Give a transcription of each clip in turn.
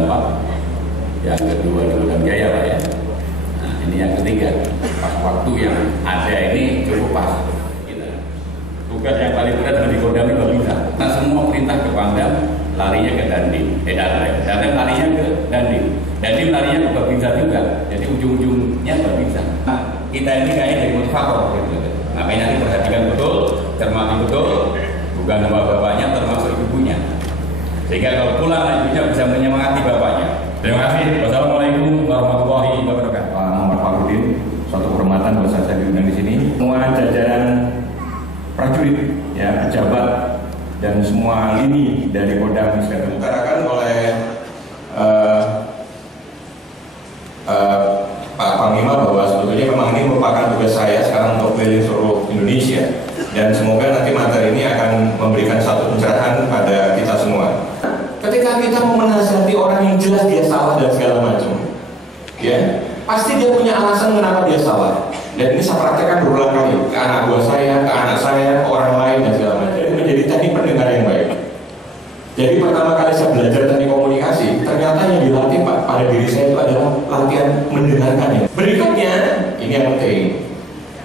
dampak, yang kedua diundang biaya Pak ya. Nah ini yang ketiga, pas waktu yang ada ini cukup pas. Tugas yang paling berat dari Kodam itu bisa. Nah semua perintah ke Pangdam larinya ke Dandim, Dandim larinya ke Dandim, Dandim larinya ke Babinsa juga. Jadi ujung-ujungnya Babinsa. Nah kita ini kayaknya dari motivator gitu. Makanya nanti perhatikan betul, cermati betul, bukan bapaknya termasuk ibunya. Sehingga kalau pulang ibunya bisa menyemangati bapaknya. Terima kasih. Wassalamualaikum warahmatullahi wabarakatuh. Pak Muhammad Fakhrudin, suatu kehormatan buat saya diundang di sini. Semua jajaran prajurit, ya, pejabat dan semua lini dari Kodam sudah diutarakan oleh Pak Panglima bahwa sebetulnya memang ini merupakan tugas saya sekarang untuk keliling seluruh Indonesia, dan semoga nanti materi ini akan memberikan satu pencerahan pada kita semua. Ketika kita mau menasihati orang yang jelas dia salah dan segala macam, ya pasti dia punya alasan kenapa dia salah. Dan ini saya praktekkan berulang kali ke anak buah saya, ke anak saya, ke orang lain dan segala macam. Jadi menjadi teknik pendengar yang baik. Jadi pertama kali saya belajar teknik komunikasi, ternyata yang dilatih pada diri saya itu adalah latihan mendengarkannya. Berikutnya, ini yang penting,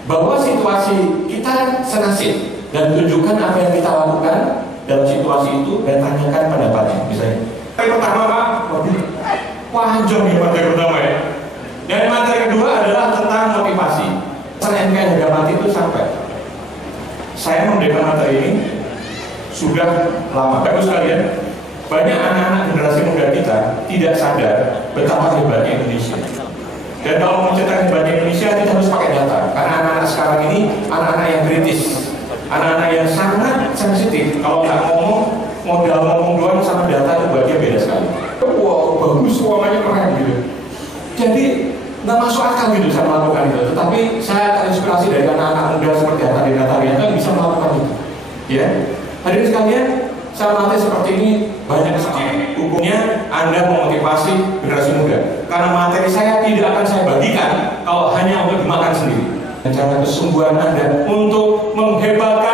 bahwa situasi kita senasib dan tunjukkan apa yang kita lakukan dalam situasi itu dan tanyakan pendapatnya. Misalnya, pertama Pak, panjang nih materi pertama ya. Dan materi kedua adalah tentang motivasi. NKN harga mati itu sampai saya memberikan materi ini sudah lama. Bagus sekalian, banyak anak-anak generasi muda kita tidak sadar betapa hebatnya Indonesia. Dan kalau mencetak hebatnya Indonesia, kita harus pakai data. Karena anak-anak sekarang ini anak-anak yang kritis, anak-anak yang sangat sensitif. Kalau nggak ngomong, modal ngomong doang sama data itu buatnya beda sekali. Wow, bagus, suaranya keren gitu. Jadi nggak masuk akal gitu saya melakukan itu, tetapi saya terinspirasi dari anak-anak muda seperti Hatta yang bisa melakukan itu. Ya, hadirin sekalian, saya melatih seperti ini banyak sekali. Hukumnya Anda memotivasi generasi muda, karena materi saya tidak akan saya bagikan kalau hanya untuk dimakan sendiri. Dan cara kesungguhan Anda untuk menghebatkan